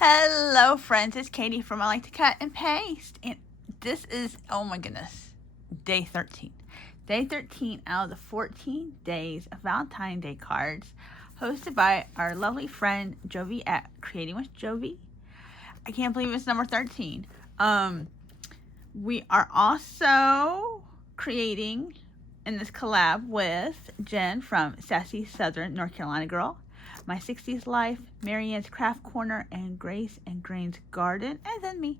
Hello friends, it's Katie from I Like to Cut and Paste, and this is, oh my goodness, day 13. Day 13 out of the 14 days of Valentine Day cards, hosted by our lovely friend Jovi at Creating with Jovi. I can't believe it's number 13. We are also creating in this collab with Jen from Sassy Southern North Carolina Girl, My 60s Life, Marianne's Craft Corner, and Grace and Grain's Garden, and then me.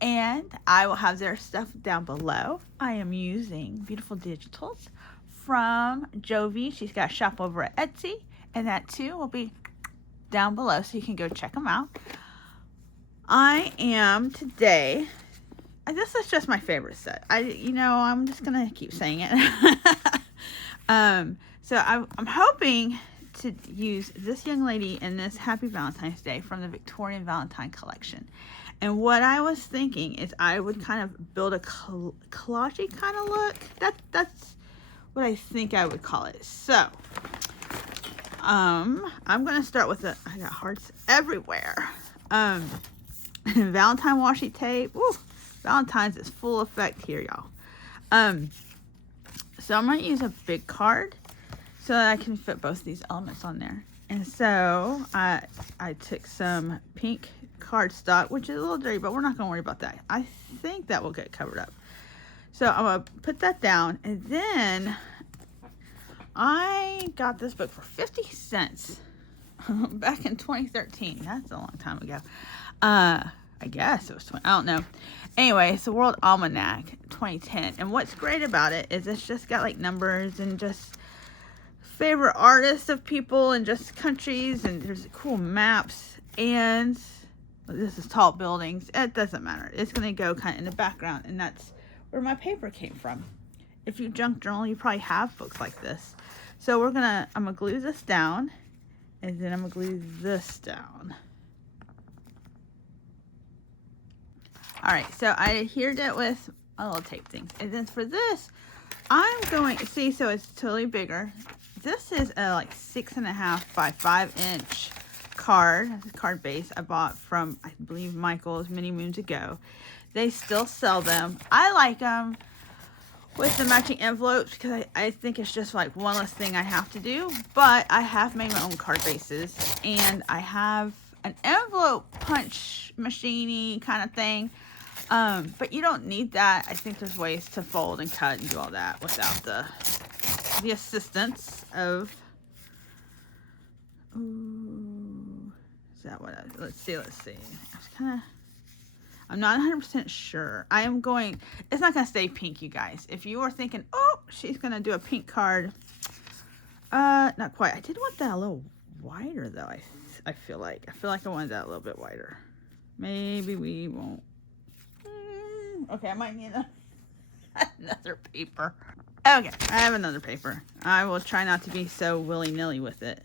And I will have their stuff down below. I am using beautiful digitals from Jovi. She's got a shop over at Etsy, and that too will be down below, so you can go check them out. I am today, this is just my favorite set. I'm just gonna keep saying it. So I'm hoping to use this young lady in this Happy Valentine's Day from the Victorian Valentine collection. And what I was thinking is I would kind of build a collagey kind of look. That's what I think I would call it. So I'm gonna start with I got hearts everywhere. Valentine washi tape. Woo, Valentine's is full effect here, y'all. So I'm gonna use a big card so that I can fit both these elements on there. And so I took some pink cardstock, which is a little dirty, but we're not gonna worry about that. I think that will get covered up. So I'm gonna put that down, and then I got this book for 50 cents back in 2013. That's a long time ago. I guess it was 20, I don't know. Anyway, it's the World Almanac 2010. And what's great about it is it's just got like numbers and just favorite artists of people and just countries, and there's cool maps, and this is tall buildings. It doesn't matter. It's going to go kind of in the background, and that's where my paper came from. If you junk journal, you probably have books like this. So I'm going to glue this down, and then I'm going to glue this down. Alright, so I adhered it with a little tape thing. And then for this, I'm going, see, so it's totally bigger. This is a like 6.5 by 5-inch card base I bought from, I believe, Michael's many moons ago. They still sell them. I like them with the matching envelopes because I think it's just like one less thing I have to do. But I have made my own card bases, and I have an envelope punch machine-y kind of thing. But you don't need that. I think there's ways to fold and cut and do all that without the assistance of, ooh, is that what let's see. I'm not 100% sure. I am going, it's not going to stay pink, you guys. If you were thinking, oh, she's going to do a pink card, not quite. I did want that a little wider, though. I feel like I wanted that a little bit wider. Maybe we won't. Okay, I might need another paper. Okay, I have another paper. I will try not to be so willy-nilly with it.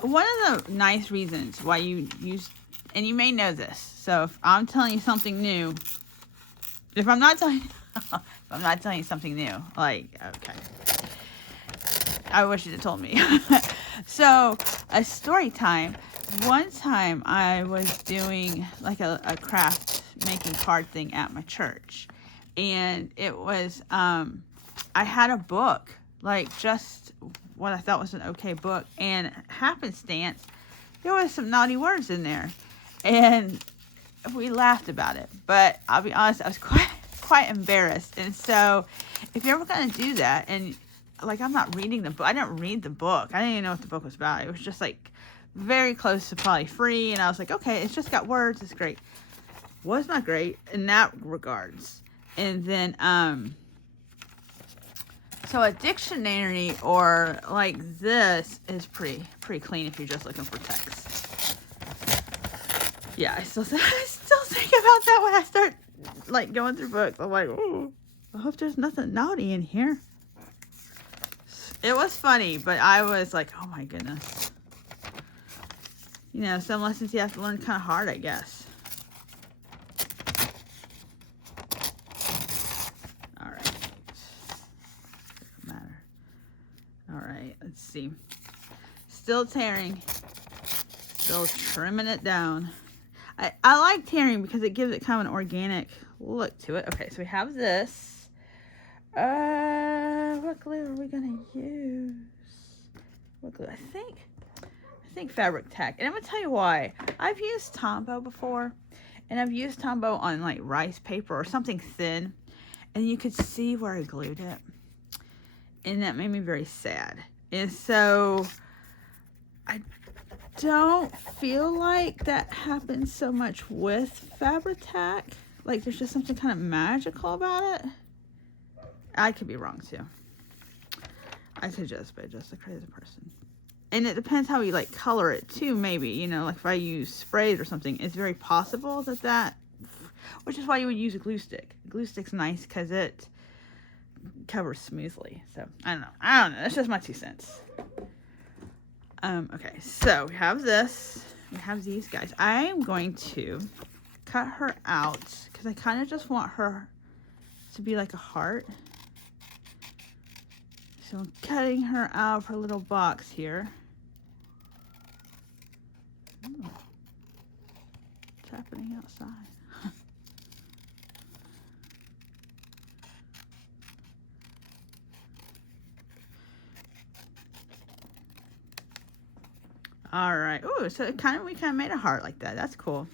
One of the nice reasons why you use, and you may know this, so if I'm telling you something new, if I'm not telling you something new, like, okay, I wish you'd have told me. So, a story time. One time I was doing like a craft making card thing at my church, and it was I had a book, like just what I thought was an okay book, and happenstance there was some naughty words in there, and we laughed about it, but I'll be honest, I was quite embarrassed. And so if you're ever going to do that, and like, I'm not reading the book, I didn't read the book, I didn't even know what the book was about. It was just like very close to probably free, and I was like, okay, it's just got words, it's great. Was not great in that regards. And then so a dictionary or like this is pretty clean if you're just looking for text. Yeah, I still think about that when I start like going through books. I'm like, oh, I hope there's nothing naughty in here. It was funny, but I was like, oh my goodness. You know, some lessons you have to learn kind of hard, I guess. All right. Doesn't matter. All right, let's see. Still tearing. Still trimming it down. I like tearing because it gives it kind of an organic look to it. Okay, so we have this. What glue are we gonna use? What glue? I think fabric tack. And I'm gonna tell you why. I've used Tombow before, and I've used Tombow on like rice paper or something thin, and you could see where I glued it, and that made me very sad. And so I don't feel like that happens so much with fabric tack. Like there's just something kind of magical about it. I could be wrong too. I could just be just a crazy person. And it depends how you like color it too, maybe. You know, like if I use sprays or something, it's very possible that, which is why you would use a glue stick. A glue stick's nice because it covers smoothly. So I don't know. That's just my 2 cents. Okay, so we have this. We have these guys. I am going to cut her out because I kind of just want her to be like a heart. So I'm cutting her out of her little box here. Ooh. What's happening outside? All right. Ooh, so we kind of made a heart like that. That's cool.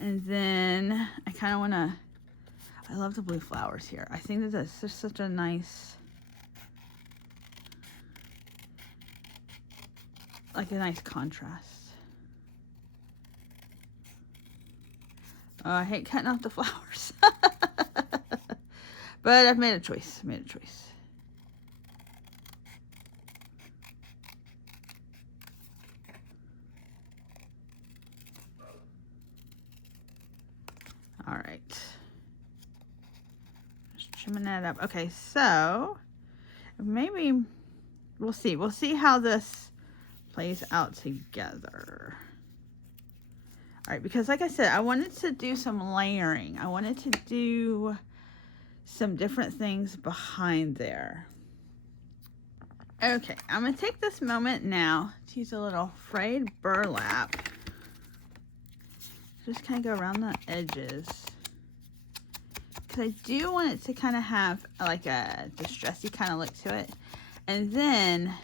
And then I kind of want to. I love the blue flowers here. I think that that's just such a nice, like a nice contrast. Oh, I hate cutting off the flowers. But I've made a choice. All right. Just trimming that up. Okay, so maybe we'll see. We'll see how this plays out together. All right, because like I said, I wanted to do some layering. I wanted to do some different things behind there. Okay, I'm going to take this moment now to use a little frayed burlap. Just kind of go around the edges. Because I do want it to kind of have like a distressy kind of look to it. And then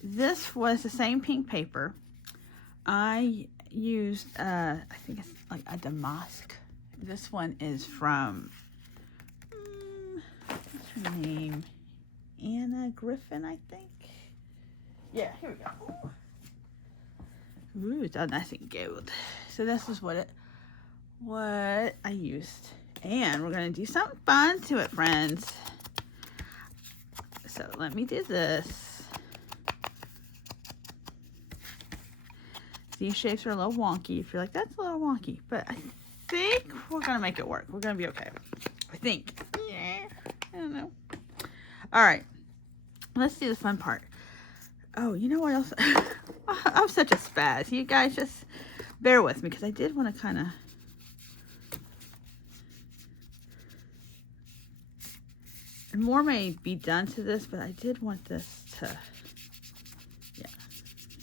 this was the same pink paper. I used, I think it's like a damask. This one is from, what's her name? Anna Griffin, I think. Yeah, here we go. Ooh, it's all nice and gold. So this is what I used. And we're going to do something fun to it, friends. So let me do this. These shapes are a little wonky. If you're like, that's a little wonky. But I think we're going to make it work. We're going to be okay. I think. Yeah. I don't know. All right. Let's do the fun part. Oh, you know what else? I'm such a spaz. You guys just bear with me because I did want to kind of... And more may be done to this, but I did want this to... Yeah.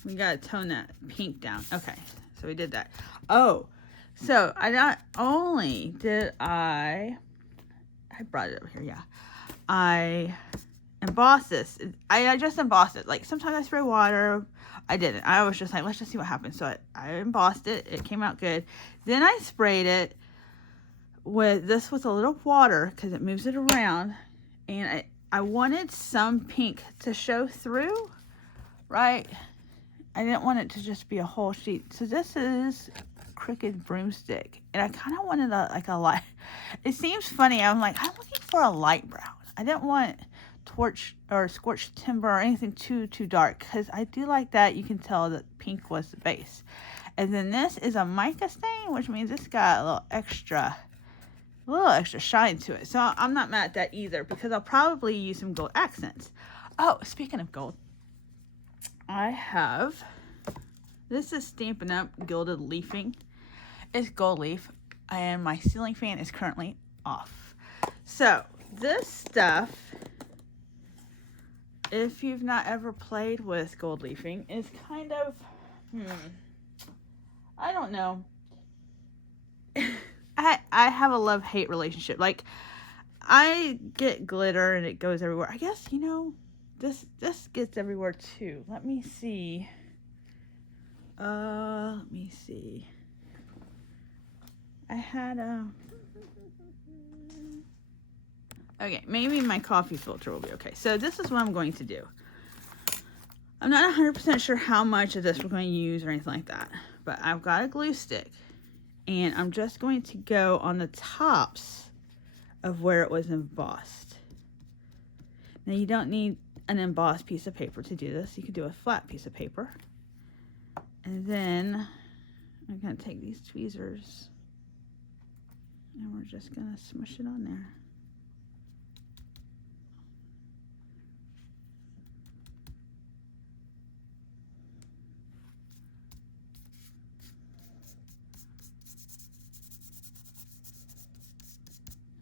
We got to tone that pink down. Okay. So we did that. Oh. So I not only did I brought it over here. Yeah. I embossed this. I just embossed it. Like sometimes I spray water. I didn't. I was just like, let's just see what happens. So I embossed it. It came out good. Then I sprayed it with this with a little water because it moves it around. And I wanted some pink to show through, right? I didn't want it to just be a whole sheet. So this is Crooked Broomstick. And I kind of wanted like a light. It seems funny. I'm like, I'm looking for a light brown. I didn't want torch or scorched timber or anything too dark because I do like that. You can tell that pink was the base. And then this is a mica stain, which means it's got a little extra shine to it. So I'm not mad at that either because I'll probably use some gold accents. Oh, speaking of gold, I have, this is Stampin' Up! Gilded Leafing. It's gold leaf and my ceiling fan is currently off. So this stuff, if you've not ever played with gold leafing, is kind of I don't know. I have a love-hate relationship. Like, I get glitter and it goes everywhere. I guess, you know, this gets everywhere too. Let me see. Let me see. I had a... Okay, maybe my coffee filter will be okay. So this is what I'm going to do. I'm not 100% sure how much of this we're going to use or anything like that. But I've got a glue stick. And I'm just going to go on the tops of where it was embossed. Now you don't need an embossed piece of paper to do this. You can do a flat piece of paper. And then I'm going to take these tweezers and we're just going to smush it on there.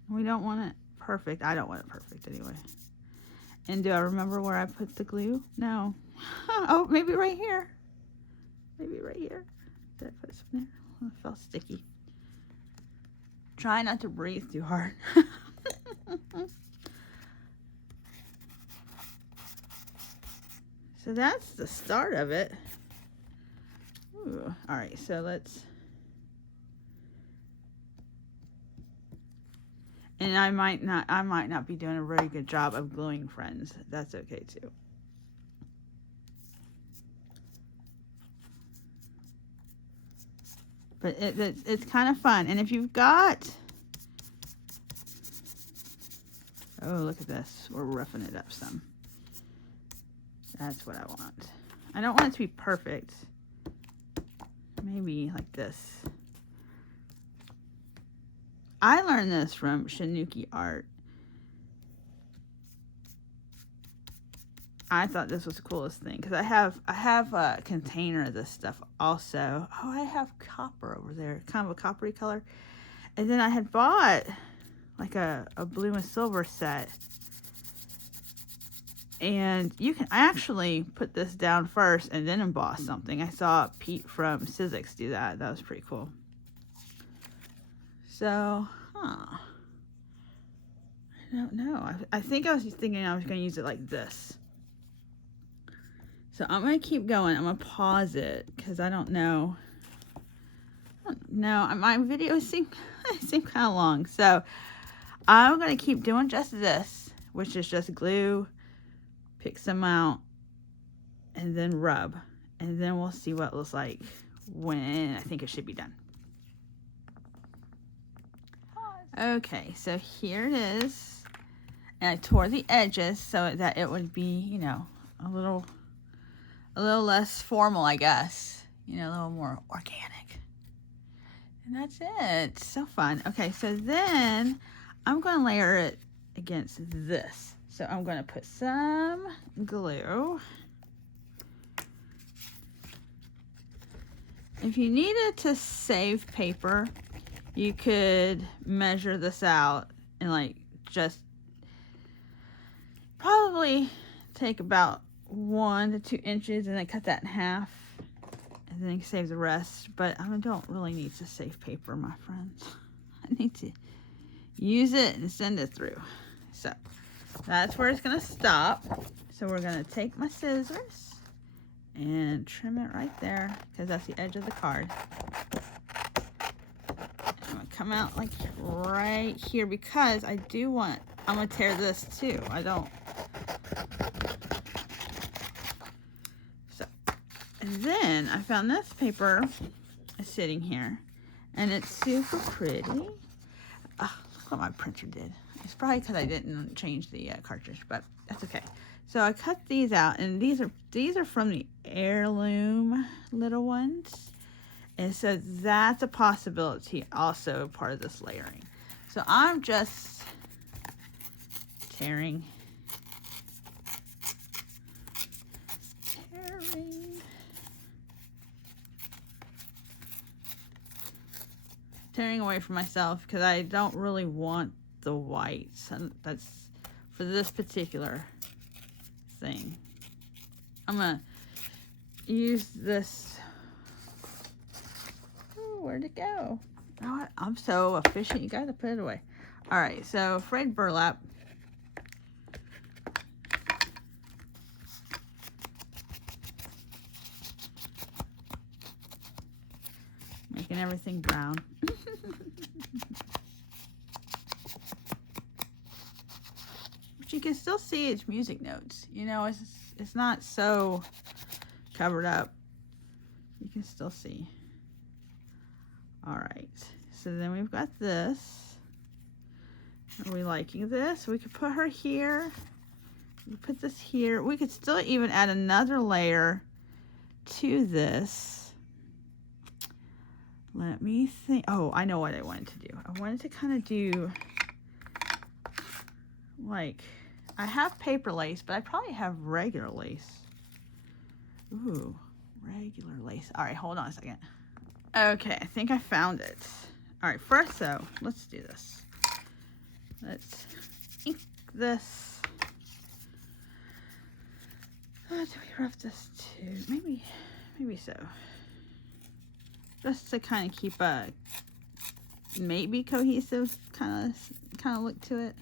We don't want it perfect. I don't want it perfect anyway. And do I remember where I put the glue? No. Oh, maybe right here. Maybe right here. Did I put some there? Oh, it felt sticky. Try not to breathe too hard. So that's the start of it. Ooh. All right, so let's... And I might not be doing a very good job of gluing, friends. That's okay too. But it's kind of fun. And if you've got... Oh, look at this. We're roughing it up some. That's what I want. I don't want it to be perfect. Maybe like this. I learned this from Shinuki Art. I thought this was the coolest thing because I have a container of this stuff also. Oh, I have copper over there, kind of a coppery color. And then I had bought like a blue and silver set. And I actually put this down first and then emboss something. I saw Pete from Sizzix do that. That was pretty cool. So, I don't know. I think I was just thinking I was going to use it like this. So I'm going to keep going. I'm going to pause it because I don't know. No, my videos seem kind of long. So I'm going to keep doing just this, which is just glue, pick some out, and then rub. And then we'll see what it looks like when I think it should be done. Okay, so here it is. And I tore the edges so that it would be, you know, a little less formal, I guess. You know, a little more organic. And that's it. So fun. Okay, so then I'm going to layer it against this. So I'm going to put some glue. If you needed to save paper, you could measure this out and like just probably take about 1 to 2 inches and then cut that in half and then save the rest. But I don't really need to save paper, my friends. I need to use it and send it through. So that's where it's going to stop. So we're going to take my scissors and trim it right there because that's the edge of the card. I'm going to come out like right here because I'm going to tear this too. So, and then I found this paper sitting here and it's super pretty. Oh, look what my printer did. It's probably because I didn't change the cartridge, but that's okay. So I cut these out, and these are from the heirloom little ones. And so that's a possibility, also part of this layering. So I'm just tearing away from myself because I don't really want the whites. And that's for this particular thing. I'm gonna use this where'd it go? Oh, I'm so efficient. You gotta put it away. All right, so frayed burlap. Making everything brown. But you can still see its music notes. You know, it's not so covered up. You can still see. All right, so then we've got this. Are we liking this? We could put her here. We put this here. We could still even add another layer to this. Let me think. Oh, I know what I wanted to do. I wanted to kind of do, like, I have paper lace, but I probably have regular lace. Ooh, regular lace. All right, hold on a second. Okay, I think I found it. All right, first though, let's do this. Let's ink this. Do we rough this too? Maybe so. Just to kind of keep a maybe cohesive kind of look to it.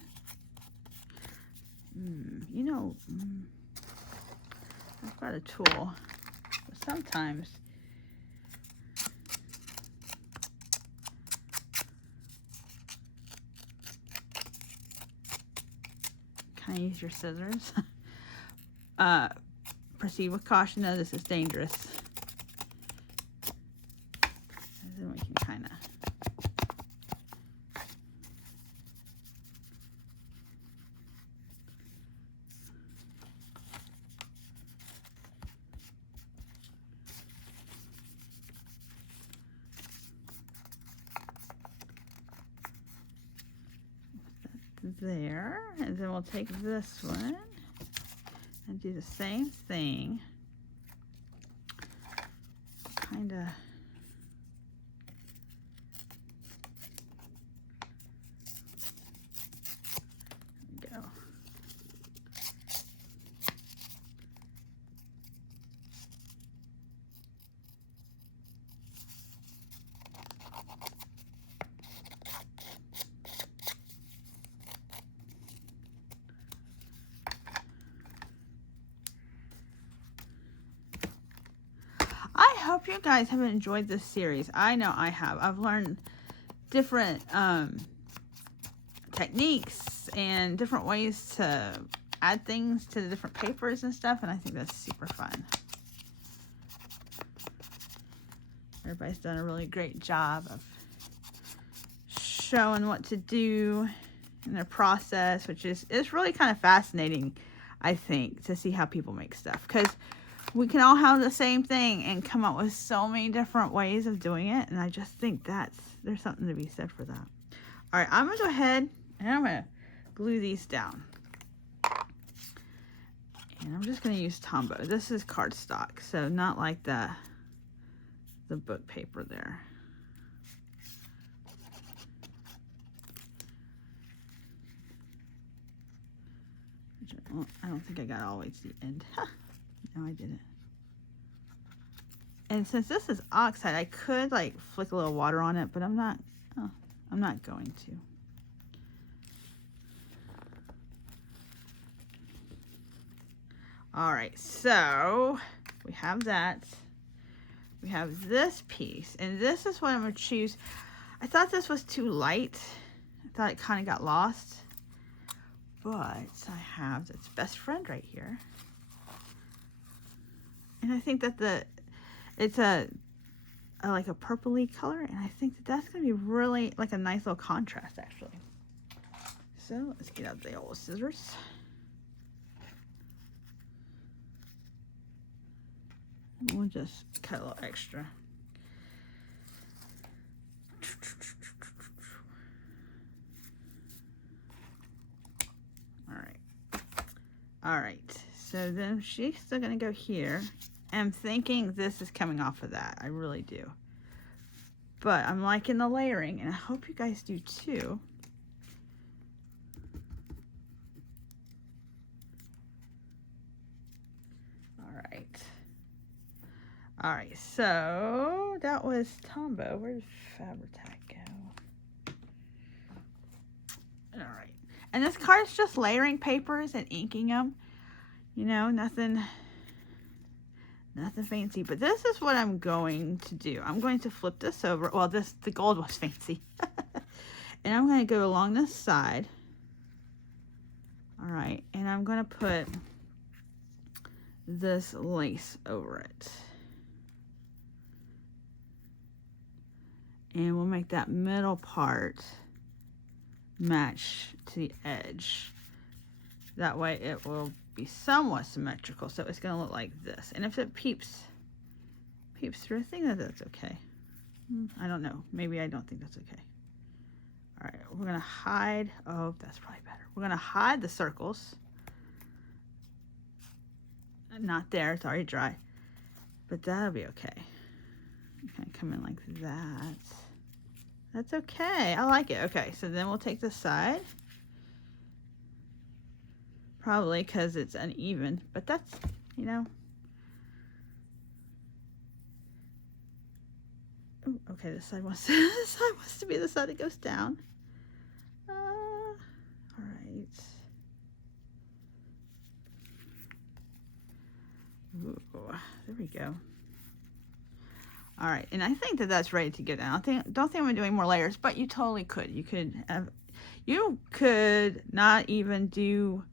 You know, I've got a tool, but sometimes kind of use your scissors. Proceed with caution though, this is dangerous. And then we can kind of there, and then we'll take this one and do the same thing. Kind of go. I hope you guys have enjoyed this series. I know I have. I've learned different techniques and different ways to add things to the different papers and stuff, and I think that's super fun. Everybody's done a really great job of showing what to do in their process, which is really kind of fascinating, I think, to see how people make stuff, because we can all have the same thing and come up with so many different ways of doing it, and I just think there's something to be said for that. All right, I'm gonna go ahead and I'm gonna glue these down, and I'm just gonna use Tombow. This is cardstock, so not like the book paper there. I don't think I got all the way to the end. No, I didn't. And since this is oxide, I could like flick a little water on it, but I'm not going to. All right, so we have that. We have this piece, and this is what I'm gonna choose. I thought this was too light. I thought it kind of got lost, but I have its best friend right here. And I think that it's like a purpley color, and I think that that's gonna be really like a nice little contrast actually. So let's get out the old scissors. We'll just cut a little extra. All right, so then she's still gonna go here. I'm thinking this is coming off of that. I really do. But I'm liking the layering, and I hope you guys do too. All right, so that was Tombow. Where did Fabri-Tac go? All right, and this card's just layering papers and inking them. You know, nothing fancy. But this is what I'm going to do. I'm going to flip this over. Well, the gold was fancy. And I'm going to go along this side. All right, and I'm going to put this lace over it. And we'll make that middle part match to the edge. That way it will be somewhat symmetrical. So it's going to look like this. And if it peeps through, I think that's okay. I don't know. Maybe I don't think that's okay. All right, we're going to hide. Oh, that's probably better. We're going to hide the circles. Not there. It's already dry. But that'll be okay. Kind of come in like that. That's okay. I like it. Okay, so then we'll take this side. Probably because it's uneven, but that's, you know. Ooh, okay, this side wants to be the side that goes down. All right. Ooh, there we go. All right, and I think that's ready to go down. Don't think I'm doing more layers, but you totally could. You could not even do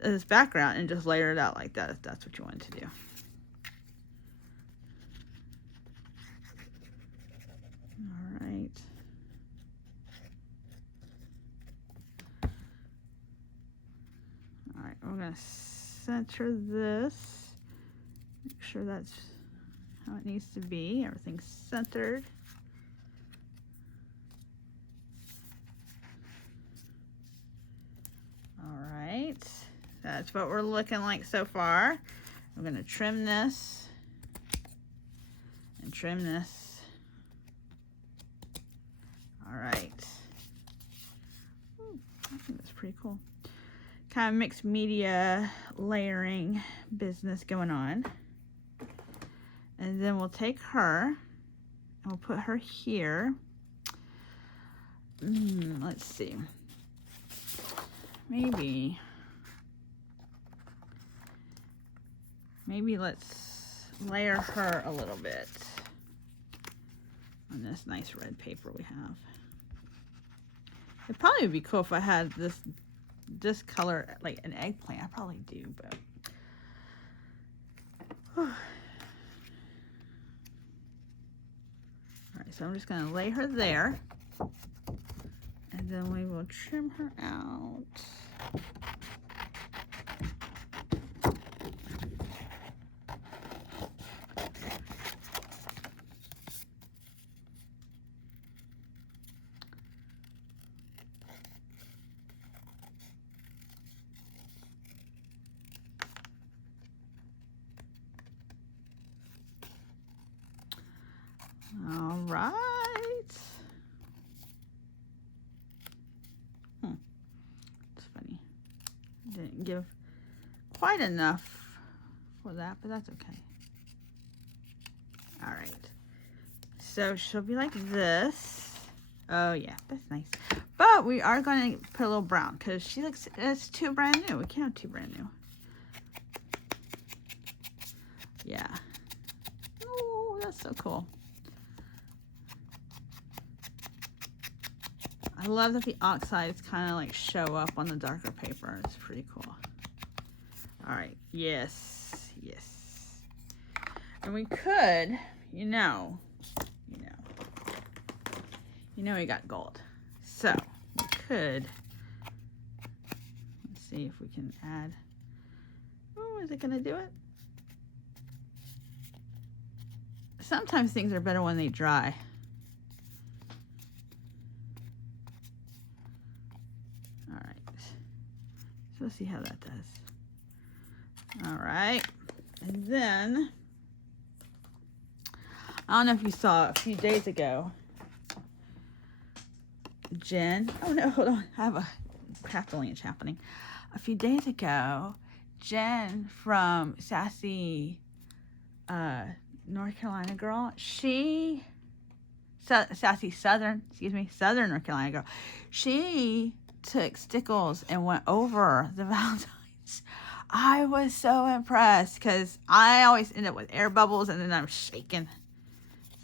this background and just layer it out like that if that's what you wanted to do. All right. All right, we're gonna center this. Make sure that's how it needs to be. Everything's centered. All right, that's what we're looking like so far. I'm gonna trim this and trim this. All right. Ooh, I think that's pretty cool. Kind of mixed media layering business going on. And then we'll take her and we'll put her here. Let's see. Maybe let's layer her a little bit on this nice red paper we have. It'd probably be cool if I had this color, like an eggplant. I probably do, but Alright, so I'm just going to lay her there, and then we will trim her out. All right. It's funny. Didn't give quite enough for that, but that's okay. All right. So she'll be like this. Oh yeah, that's nice. But we are going to put a little brown because she looks, it's too brand new. We can't have too brand new. Yeah. Oh, that's so cool. I love that the oxides kind of like show up on the darker paper. It's pretty cool. All right, yes, yes. And we could, you know, we got gold. So we could, let's see if we can add, oh, is it gonna do it? Sometimes things are better when they dry. Let's see how that does. All right, and then I don't know if you saw a few days ago, Jen. Oh no, hold on. I have a craft lunch happening. A few days ago, Jen from Sassy North Carolina girl. She, Southern North Carolina girl. She took stickles and went over the Valentines. I was so impressed because I always end up with air bubbles and then I'm shaking.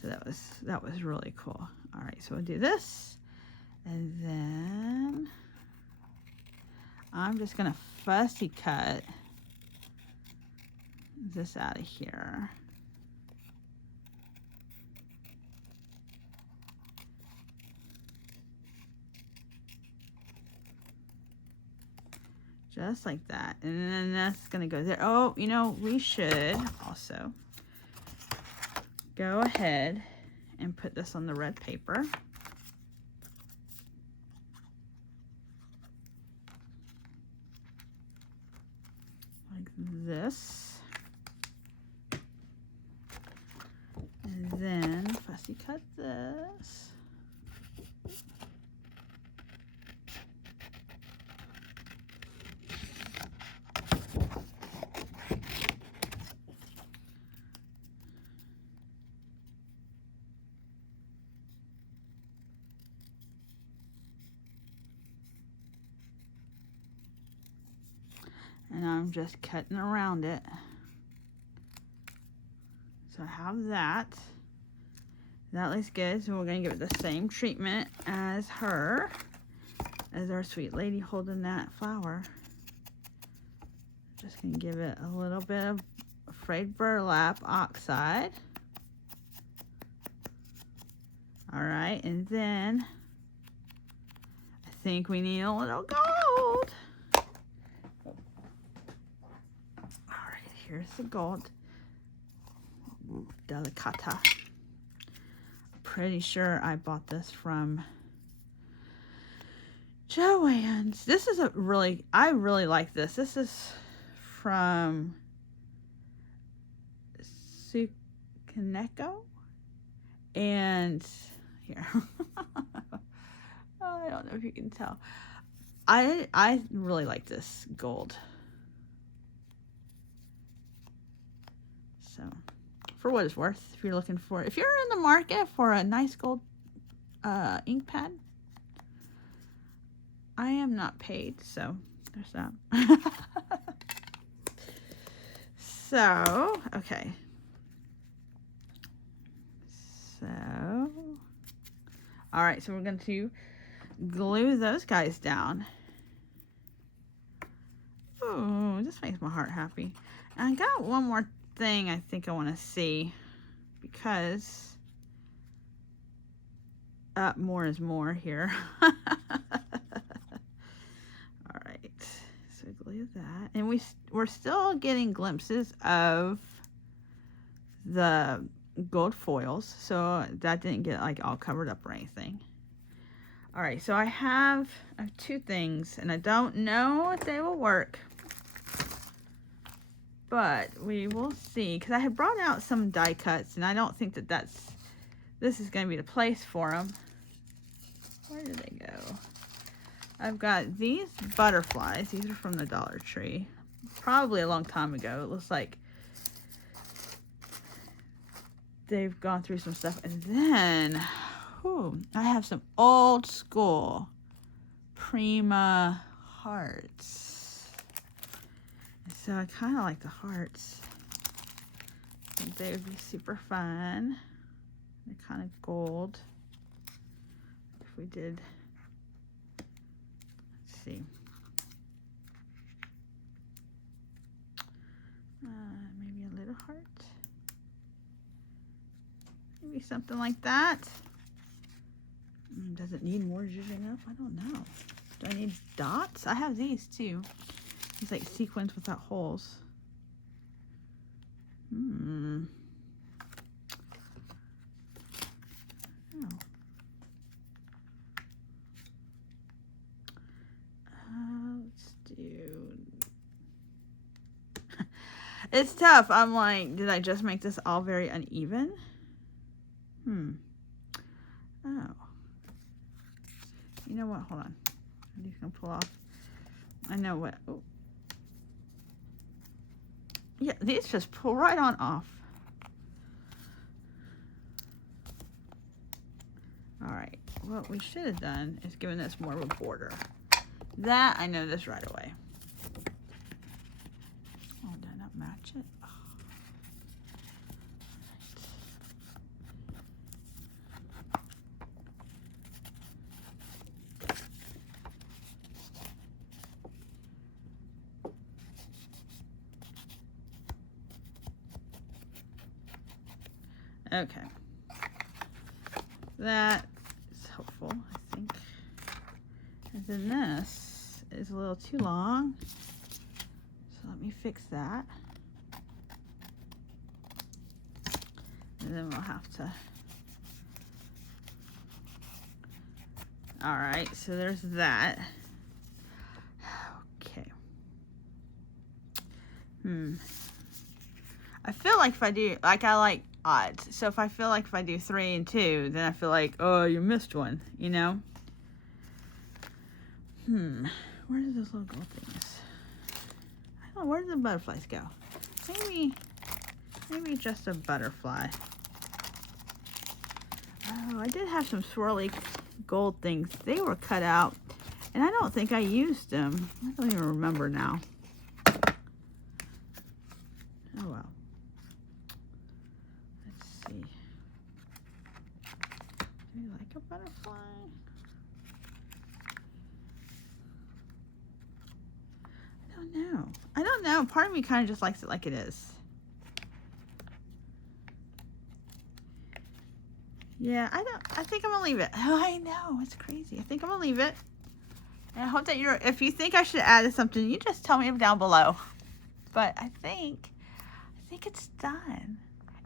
So that was really cool. All right, so we'll do this, and then I'm just gonna fussy cut this out of here. Just like that. And then that's gonna go there. Oh, you know, we should also go ahead and put this on the red paper. Like this. And then fussy cut this. And I'm just cutting around it. So I have that. That looks good. So we're going to give it the same treatment as her. As our sweet lady holding that flower. Just going to give it a little bit of frayed burlap oxide. Alright, and then I think we need a little gold. Alright, here's the gold. Delicata. Pretty sure I bought this from Joann's. This is I really like this. This is from Sukaneko. And here. I don't know if you can tell. I really like this gold. So, for what it's worth, if you're in the market for a nice gold ink pad, I am not paid, so there's that. So, okay. So, all right, so we're going to glue those guys down. Oh, this makes my heart happy. And I got one more thing I think I want to see, because more is more here. All right, so glue that, and we're still getting glimpses of the gold foils, so that didn't get like all covered up or anything. All right, so I have two things, and I don't know if they will work, but we will see, because I had brought out some die cuts, and I don't think that this is going to be the place for them. Where did they go? I've got these butterflies. These are from the Dollar Tree. Probably a long time ago. It looks like they've gone through some stuff. And then, I have some old school Prima hearts. So I kind of like the hearts. I think they would be super fun. They're kind of gold. If we did, let's see. Maybe a little heart. Maybe something like that. Does it need more zhuzhing up? I don't know. Do I need dots? I have these too. It's like sequins without holes. Oh. Let's do... It's tough. I'm like, did I just make this all very uneven? Oh. You know what? Hold on. I'm just gonna pull off. I know what. Oh. Yeah, these just pull right on off. Alright, what we should have done is given this more of a border. That, I know this right away. Oh, did I not match it? Oh. Okay. That is helpful, I think. And then this is a little too long. So let me fix that. And then we'll have to... Alright, so there's that. Okay. I feel like if I do, like I like odds. So if I feel like if I do 3 and 2, then I feel like, oh, you missed one, you know? Where did those little gold things? I don't know, where did the butterflies go? Maybe just a butterfly. Oh, I did have some swirly gold things. They were cut out, and I don't think I used them. I don't even remember now. Oh well. Let's see. Do you like a butterfly? I don't know. Part of me kind of just likes it like it is. Yeah, I think I'm gonna leave it. Oh, I know, it's crazy. I think I'm gonna leave it. And I hope that if you think I should add something, you just tell me down below. But I think it's done.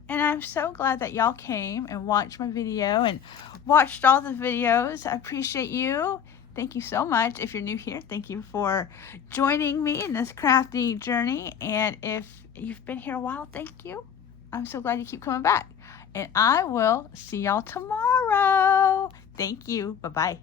And I'm so glad that y'all came and watched my video and watched all the videos. I appreciate you. Thank you so much. If you're new here, thank you for joining me in this crafty journey. And if you've been here a while, thank you. I'm so glad you keep coming back. And I will see y'all tomorrow. Thank you. Bye-bye.